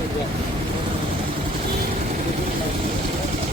Thank you.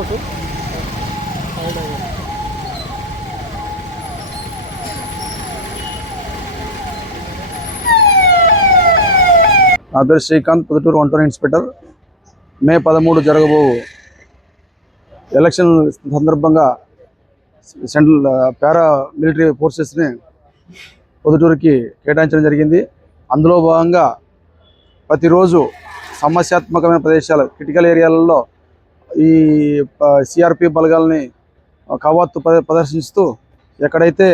నా పేరు Srikanth Proddatur one town inspector. May పదమూడు జరగబో ఎలక్షన్ సందర్భంగా సెంట్రల్ పారా మిలిటరీ ఫోర్సెస్ని పొద్దుటూరుకి కేటాయించడం జరిగింది. అందులో భాగంగా ప్రతిరోజు సమస్యాత్మకమైన ప్రదేశాలు క్రిటికల్ ఏరియాలలో ఈ సిఆర్పి బలగాల్ని కవాత్తు ప్రదర్శిస్తూ ఎక్కడైతే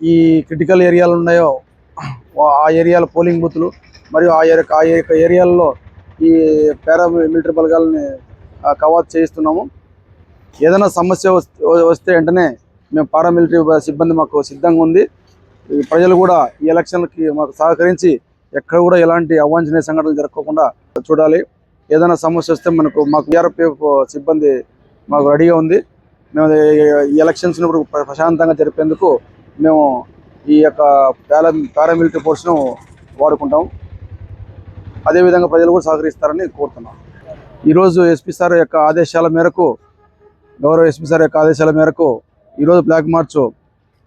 ఈ క్రిటికల్ ఏరియాలు ఉన్నాయో ఆ ఏరియాల పోలింగ్ బూత్లు మరియు ఆ ఏరియా ఆ యొక్క ఏరియాల్లో ఈ పారా మిలిటరీ బలగాలని కవాత్ చేయిస్తున్నాము. ఏదైనా సమస్య వస్తే వస్తే వెంటనే మేము పారామిలిటరీ సిబ్బంది మాకు సిద్ధంగా ఉంది. ఈ ప్రజలు కూడా ఈ ఎలక్షన్లకి మాకు సహకరించి ఎక్కడ కూడా ఎలాంటి అవాంఛనీయ సంఘటనలు జరగకుండా చూడాలి. ఏదైనా సమస్య వస్తే మనకు మాకు ఈఆర్పిఎఫ్ సిబ్బంది మాకు రెడీగా ఉంది. మేము ఈ ఎలక్షన్స్ ఇప్పుడు ప్రశాంతంగా జరిపేందుకు మేము ఈ యొక్క పారా పారామిలిటరీ ఫోర్స్ను వాడుకుంటాం. అదేవిధంగా ప్రజలు కూడా సహకరిస్తారని కోరుతున్నాం. ఈరోజు ఎస్పీ సార్ యొక్క ఆదేశాల మేరకు గౌరవ ఎస్పీ సార్ యొక్క ఆదేశాల మేరకు ఈరోజు బ్లాక్ మార్చ్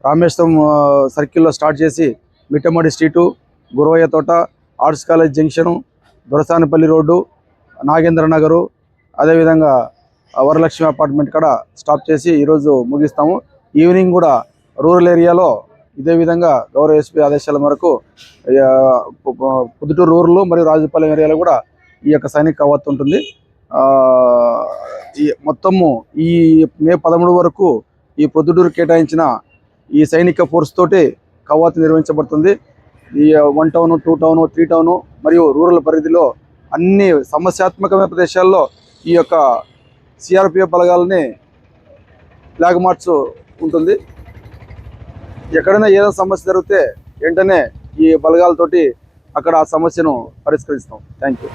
రామేశ్వరం సర్కిల్లో స్టార్ట్ చేసి Mittamadi street Guravayya Thota arts college junction Dorasanapalli road Nagendra Nagar అదేవిధంగా వరలక్ష్మి అపార్ట్మెంట్ కాడ స్టాప్ చేసి ఈరోజు ముగిస్తాము. ఈవినింగ్ కూడా రూరల్ ఏరియాలో ఇదే విధంగా గౌరవ ఎస్పీ ఆదేశాల మేరకు పుదుటూరు పొద్దుటూరు రూరల్ మరియు రాజుపాలెం ఏరియాలో కూడా ఈ యొక్క సైనిక కవాతు ఉంటుంది. ఈ మొత్తము ఈ మే పదమూడు వరకు ఈ పొద్దుటూరు కేటాయించిన ఈ సైనిక ఫోర్స్ తోటి కవాతు నిర్వహించబడుతుంది. ఈ one town two town three town మరియు రూరల్ పరిధిలో అన్ని సమస్యాత్మకమైన ప్రదేశాల్లో ఈ యొక్క సిఆర్పిఎఫ్ బలగాలని ఫ్లాగ్ మార్చ్ ఉంటుంది. ఎక్కడైనా ఏదైనా సమస్య జరిగితే వెంటనే ఈ బలగాలతోటి అక్కడ ఆ సమస్యను పరిష్కరిస్తాం. Thank you